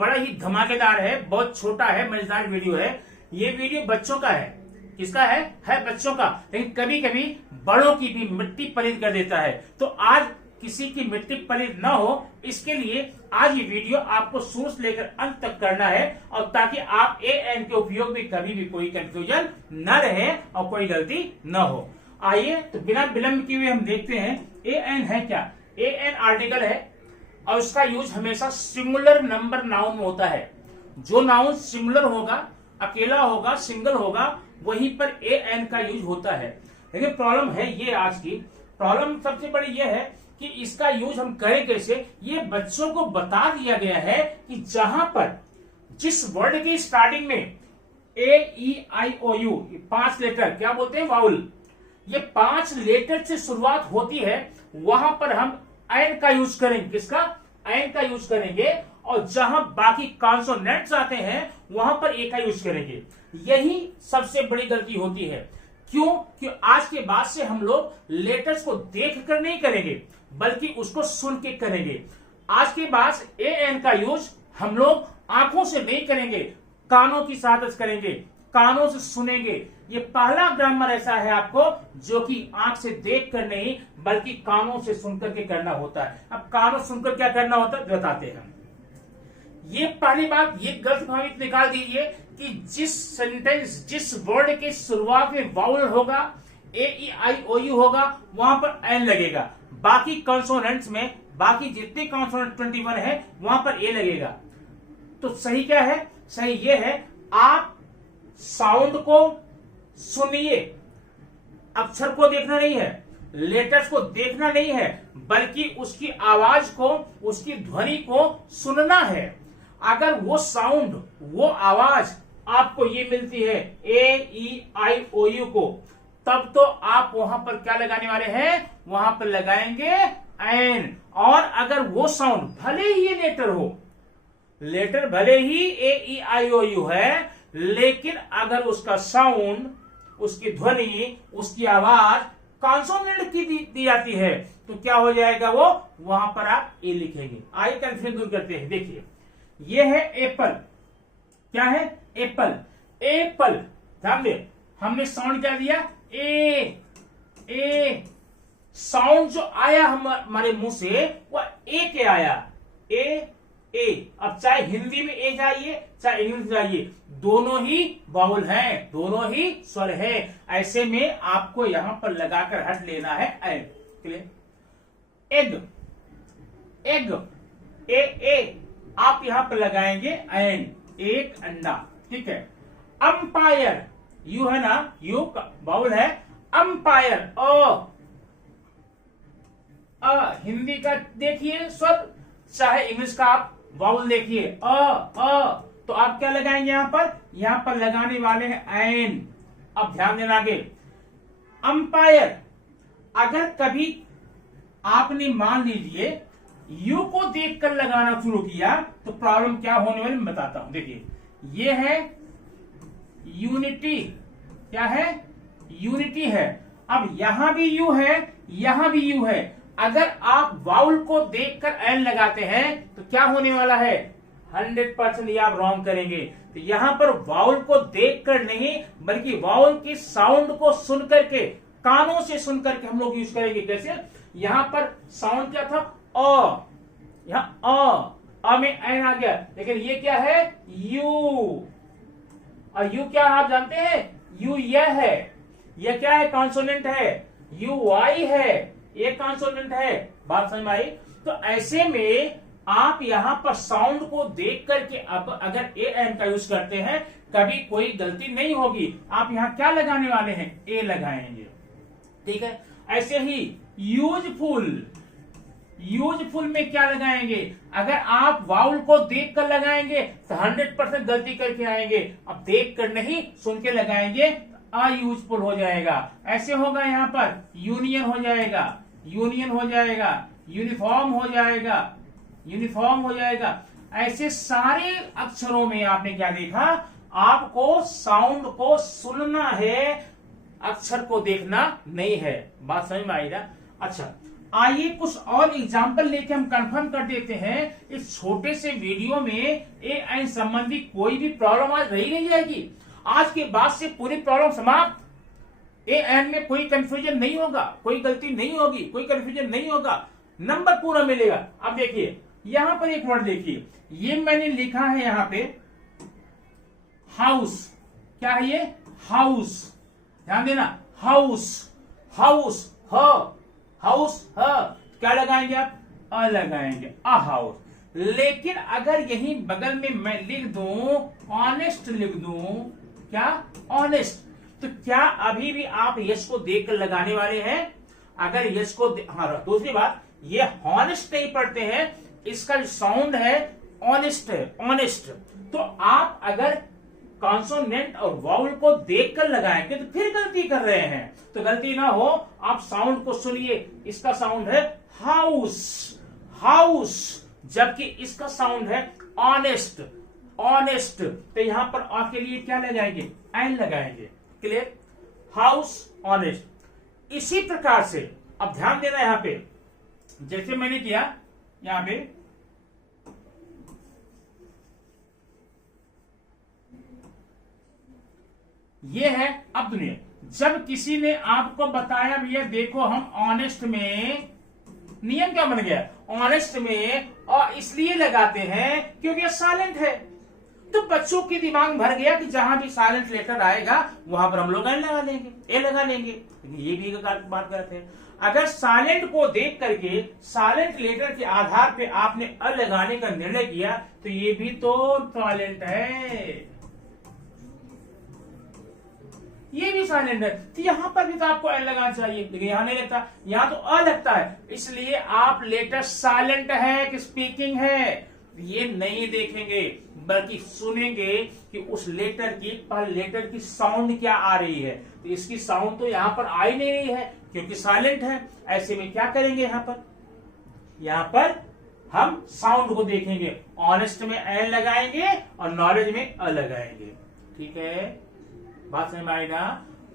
बड़ा ही धमाकेदार है, बहुत छोटा है, मजेदार वीडियो है। ये वीडियो बच्चों का है। किसका है बच्चों का, लेकिन कभी कभी बड़ों की भी मिट्टी पलीद कर देता है। तो आज किसी की मिट्टी पलीद ना हो, इसके लिए आज ये वीडियो आपको शुरू से लेकर अंत तक करना है, और ताकि आप एएन के उपयोग में कभी भी कोई कंफ्यूजन न रहे और कोई गलती न हो। आइए तो बिना विलंब किए हुए हम देखते हैं एएन है क्या। एएन आर्टिकल है और उसका यूज हमेशा सिंगुलर नंबर नाउन में होता है। जो नाउन सिंगुलर होगा, अकेला होगा, सिंगल होगा, वहीं पर एएन का यूज होता है। लेकिन प्रॉब्लम है ये, आज की प्रॉब्लम सबसे बड़ी ये है कि इसका यूज हम करें कैसे। ये बच्चों को बता दिया गया है कि जहां पर जिस वर्ड की स्टार्टिंग में AEIOU 5 लेटर, क्या बोलते हैं, वाउल, ये 5 लेटर से शुरुआत होती है, वहां पर हम एन का यूज करेंगे। किसका, एन का यूज करेंगे। और जहां बाकी कॉन्सोनेंट्स आते हैं वहां पर ए का यूज करेंगे। यही सबसे बड़ी गलती होती है। क्यों? क्योंकि आज के बाद से हम लोग लेटर्स को देख कर नहीं करेंगे, बल्कि उसको सुन के करेंगे। आज के बाद एएन का यूज हम लोग आंखों से नहीं करेंगे, कानों की सहायता से करेंगे, कानों से सुनेंगे। ये पहला ग्रामर ऐसा है आपको जो कि आंख से देख कर नहीं, बल्कि कानों से सुनकर के करना होता है। अब कानों सुनकर क्या करना होता है बताते हैं। ये पहली बात, ये गलत भावित निकाल दीजिए कि जिस सेंटेंस, जिस वर्ड की शुरुआत में वाउल होगा, AEIOU होगा, वहां पर एन लगेगा। बाकी कंसोनेंट्स में, बाकी जितने कंसोनेंट 21 है, वहां पर ए लगेगा। तो सही क्या है? सही ये है, आप साउंड को सुनिए, अक्षर को देखना नहीं है, लेटर्स को देखना नहीं है, बल्कि उसकी आवाज को, उसकी ध्वनि को सुनना है। अगर वो साउंड, वो आवाज आपको ये मिलती है AEIOU को, तब तो आप वहां पर क्या लगाने वाले हैं, वहां पर लगाएंगे एन। और अगर वो साउंड भले ही ये लेटर हो, लेटर भले ही AEIOU है, लेकिन अगर उसका साउंड, उसकी ध्वनि, उसकी आवाज कॉन्सोनेंट की दी जाती है, तो क्या हो जाएगा, वो वहां पर आप ए लिखेंगे। आइए कंफ्यूजन दूर करते हैं। देखिए, ये है एप्पल। क्या है? एप्पल। एप्पल, ध्यान दे, हमने साउंड क्या दिया, ए। साउंड जो आया हमारे मुंह से वो ए के आया, ए। अब चाहे हिंदी में ए जाइए, चाहे इंग्लिश में जाइए, दोनों ही वाउल हैं, दोनों ही स्वर है। ऐसे में आपको यहां पर लगाकर हट लेना है एन। क्लियर? एग, एग, ए आप यहां पर लगाएंगे एन, एक अंडा। ठीक है। अंपायर, यू है ना, यू वाउल है। अंपायर, हिंदी का देखिए स्वर, चाहे इंग्लिश का आप वाउल देखिए, तो आप क्या लगाएंगे यहां पर लगाने वाले हैं एन। अब ध्यान देना आगे, अंपायर। अगर कभी आपने मान लीजिए यू को देखकर लगाना शुरू किया, तो प्रॉब्लम क्या होने वाली मैं बताता हूं। देखिए, ये है यूनिटी। क्या है? यूनिटी है। अब यहां भी यू है, यहां भी यू है। अगर आप वाउल को देखकर एन लगाते हैं तो क्या होने वाला है, 100% ये आप रॉन्ग करेंगे। तो यहां पर वाउल को देखकर नहीं, बल्कि वाउल की साउंड को सुन करके, कानों से सुन करके हम लोग यूज करेंगे। कैसे? यहां पर साउंड क्या था, यहां अ में एन आ गया, लेकिन ये क्या है, यू। और यू क्या आप जानते हैं, यू यह है, यह क्या है, कॉन्सोनेंट है, यू वाई है, ये कॉन्सोनेंट है। बात समझ में आई? तो ऐसे में आप यहां पर साउंड को देख करके अब अगर एएन का यूज करते हैं, कभी कोई गलती नहीं होगी। आप यहां क्या लगाने वाले हैं, ए लगाएंगे। ठीक है। ऐसे ही यूजफुल, यूजफुल में क्या लगाएंगे, अगर आप वाउल को देख कर लगाएंगे तो 100% गलती करके आएंगे। अब देख कर नहीं, सुन के लगाएंगे, अयूजफुल हो जाएगा। ऐसे होगा, यहां पर यूनियन हो जाएगा, यूनियन हो जाएगा, यूनिफॉर्म हो जाएगा, यूनिफॉर्म हो जाएगा। ऐसे सारे अक्षरों में आपने क्या देखा, आपको साउंड को सुनना है, अक्षर को देखना नहीं है। बात समझ में आई ना? अच्छा, आइए कुछ और एग्जाम्पल लेके हम कंफर्म कर देते हैं। इस छोटे से वीडियो में ए एन संबंधी कोई भी प्रॉब्लम आज रही नहीं जाएगी। आज के बाद से पूरी प्रॉब्लम समाप्त। ए एन में कोई कंफ्यूजन नहीं होगा, कोई गलती नहीं होगी, कोई कंफ्यूजन नहीं होगा, नंबर पूरा मिलेगा। अब देखिए यहां पर एक वर्ड देखिए, ये मैंने लिखा है यहां पे हाउस। क्या है ये? हाउस। ध्यान देना, हाउस, हाउस, ह हाउस, ह क्या लगाएंगे आप? अ लगाएंगे, अ हाउस। लेकिन अगर यहीं बगल में मैं लिख दूं ऑनेस्ट, लिख दूं क्या? ऑनेस्ट, तो क्या अभी भी आप यश को देखकर लगाने वाले हैं? अगर यश को हाँ, दूसरी बात, ये हॉनेस्ट नहीं पढ़ते हैं, इसका जो साउंड है ऑनेस्ट है, ऑनेस्ट। तो आप अगर कॉन्सोनेंट और वाउल को देखकर लगाएंगे तो फिर गलती कर रहे हैं। तो गलती ना हो, आप साउंड को सुनिए। इसका साउंड है हाउस, हाउस, जबकि इसका साउंड है ऑनेस्ट, ऑनेस्ट। तो यहां पर आ के लिए क्या लगाएंगे? एन लगाएंगे। क्लियर? House, honest. इसी प्रकार से अब ध्यान देना यहां पे, जैसे मैंने किया यहां पे, ये है। अब दुनिया, जब किसी ने आपको बताया भैया देखो हम ऑनेस्ट में, नियम क्या बन गया? ऑनेस्ट में और इसलिए लगाते हैं क्योंकि साइलेंट है। तो बच्चों के दिमाग भर गया कि जहां भी साइलेंट लेटर आएगा वहां पर हम लोग एन लगा लेंगे, ए लगा लेंगे। ये भी बात करते हैं। अगर साइलेंट को देख करके साइलेंट लेटर के आधार पे आपने अ लगाने का निर्णय किया तो ये भी तो साइलेंट है, ये भी साइलेंट है। तो यहां पर भी तो आपको एन लगाना चाहिए, लेकिन यहां नहीं लगता, यहां तो अ लगता है। इसलिए आप लेटर साइलेंट है कि स्पीकिंग है ये नहीं देखेंगे, बल्कि सुनेंगे कि उस लेटर की पर लेटर की साउंड क्या आ रही है। तो इसकी साउंड तो यहां पर आ ही नहीं रही है क्योंकि साइलेंट है। ऐसे में क्या करेंगे? यहां पर हम साउंड को देखेंगे, ऑनेस्ट में एन लगाएंगे और नॉलेज में अ लगाएंगे। ठीक है, बात समझ में आई ना?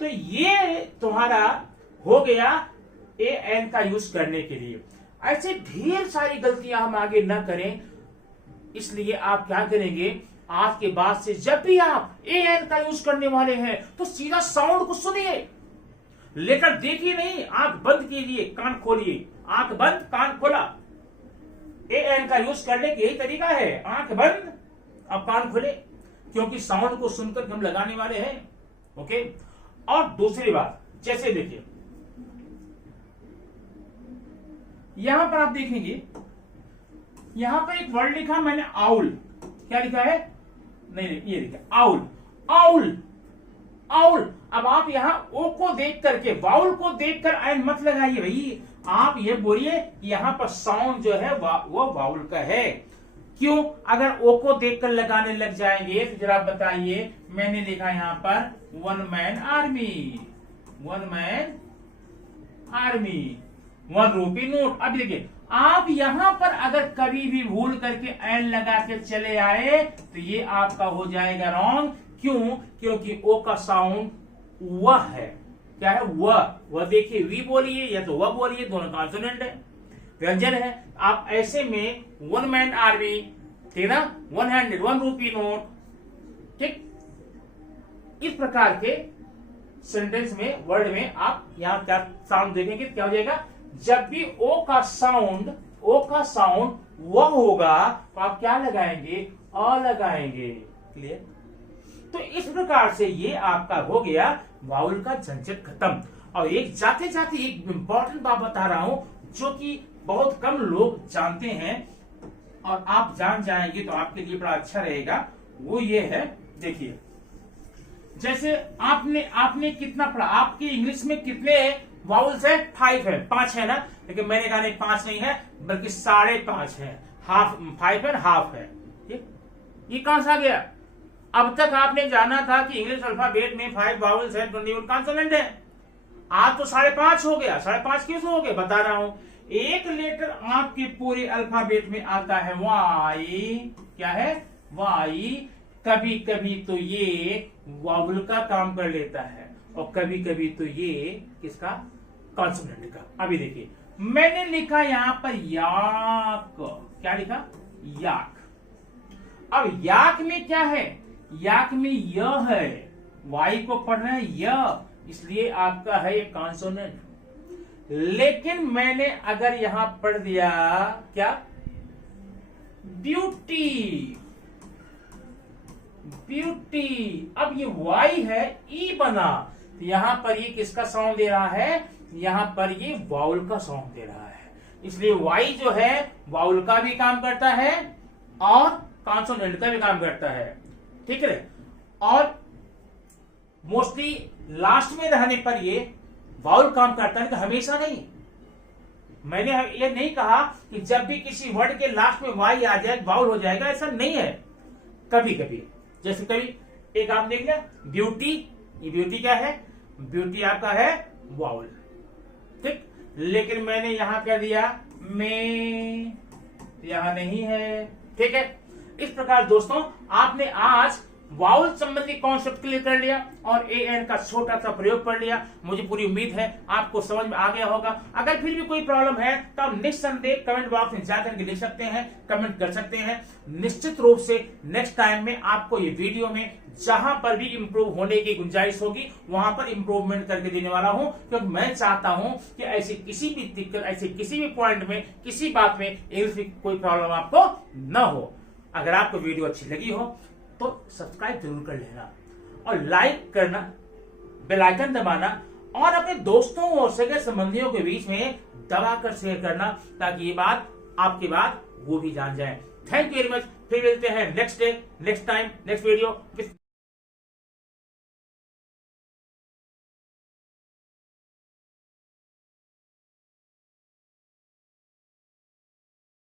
तो ये तुम्हारा हो गया ए एन का यूज करने के लिए। ऐसे ढेर सारी गलतियां हम आगे न करें, इसलिए आप क्या करेंगे? आज के बाद से जब भी आप ए एन का यूज करने वाले हैं तो सीधा साउंड को सुनिए, लेटर देखिए नहीं। आंख बंद कीजिए, कान खोलिए, आंख बंद कान खोला। ए एन का यूज करने का यही तरीका है, आंख बंद अब कान खोले, क्योंकि साउंड को सुनकर हम लगाने वाले हैं। ओके। और दूसरी बात, जैसे देखिए यहां पर आप देखेंगे, यहां पर एक वर्ड लिखा मैंने आउल। क्या लिखा है? नहीं, ये लिखा आउल, आउल, आउल। अब आप यहां ओ को देख करके, वाउल को देखकर एन मत लगाइए भाई। आप ये बोलिए यहां पर साउंड जो है वो वाउल का है। क्यों? अगर ओ को देखकर लगाने लग जाएंगे तो जरा बताइए, मैंने लिखा यहां पर one man army, one man army, 1 rupee note. अब देखिए आप यहां पर अगर कभी भी भूल करके एन लगा के चले आए तो ये आपका हो जाएगा रॉन्ग। क्यों? क्योंकि ओ का साउंड वह है। क्या है? वह देखिए, वी बोलिए या तो वह बोलिए, दोनों कॉन्सोनेंट है, व्यंजन है। आप ऐसे में वन मैन आर्मी, ठीक ना, 100, 1 रुपी नोट, ठीक। इस प्रकार के सेंटेंस में, वर्ड में आप यहां क्या साउंड देखेंगे? क्या हो जाएगा? जब भी ओ का साउंड वह होगा तो आप क्या लगाएंगे? अ लगाएंगे। क्लियर? तो इस प्रकार से ये आपका हो गया वाउल का झंझट खत्म। और एक जाते जाते एक इंपॉर्टेंट बात बता रहा हूं जो कि बहुत कम लोग जानते हैं, और आप जान जाएंगे तो आपके लिए बड़ा अच्छा रहेगा। वो ये है, देखिए जैसे आपने कितना पढ़ा? आपके इंग्लिश में कितने वाउल्स है? 5 है, 5 है ना? लेकिन मैंने कहा नहीं 5 नहीं है बल्कि 5.5 है, हाफ, 5 है, हाफ है। ये कहां से आ गया? अब तक आपने जाना था कि इंग्लिश अल्फाबेट में 5 वाउल्स है, 21 कॉन्सोनेंट है। आज तो 5.5 हो गया। 5.5 कैसे हो गए? बता रहा हूं। एक लेटर आपके पूरे अल्फाबेट में आता है वाई। क्या है? वाई। कभी कभी तो ये वाउल का काम कर लेता है और कभी कभी तो ये किसका? कॉन्सोनेंट का। अभी देखिए मैंने लिखा यहां पर याक, क्या लिखा? याक। अब याक में क्या है? याक में य है, वाई को पढ़ रहे हैं य, इसलिए आपका है ये कॉन्सोनेंट। लेकिन मैंने अगर यहां पढ़ दिया क्या? Beauty, beauty. अब ये वाई है, ई बना, तो यहां पर ये किसका साउंड दे रहा है? यहां पर ये वाउल का साउंड दे रहा है, इसलिए वाई जो है वाउल का भी काम करता है और कॉन्सोनेंट का भी काम करता है, ठीक है। और मोस्टली लास्ट में रहने पर ये वाउल काम करता है, कि हमेशा नहीं। मैंने ये नहीं कहा कि जब भी किसी वर्ड के लास्ट में वाई आ जाए वाउल हो जाएगा, ऐसा नहीं है। कभी कभी, जैसे कभी एक आप देख लिया ब्यूटी, ये ब्यूटी क्या है? ब्यूटी आपका है वाउल, ठीक। लेकिन मैंने यहां क्या दिया? में, यहां नहीं है, ठीक है। इस प्रकार दोस्तों आपने आज वाउल संबंधी कॉन्सेप्ट क्लियर कर लिया और an का छोटा सा प्रयोग पढ़ लिया। मुझे पूरी उम्मीद है आपको समझ में आ गया होगा। अगर फिर भी कोई प्रॉब्लम है तो आप निस्संदेह कमेंट बॉक्स में जाकर के लिख सकते हैं, कमेंट कर सकते हैं। निश्चित रूप से नेक्स्ट टाइम में आपको ये वीडियो में जहां पर भी इंप्रूव होने की गुंजाइश होगी वहां पर इंप्रूवमेंट करके देने वाला हूं, क्योंकि मैं चाहता हूं कि ऐसी किसी भी दिक्कत, ऐसे किसी भी पॉइंट में, किसी बात में इंग्लिश में कोई प्रॉब्लम आपको न हो। अगर आपको वीडियो अच्छी लगी हो तो सब्सक्राइब जरूर कर लेना और लाइक करना, बेल आइकन दबाना और अपने दोस्तों और सगे संबंधियों के बीच में दबाकर शेयर करना, ताकि ये बात, आपकी बात वो भी जान जाए। Thank you very much. फिर मिलते हैं next day, next time, next video.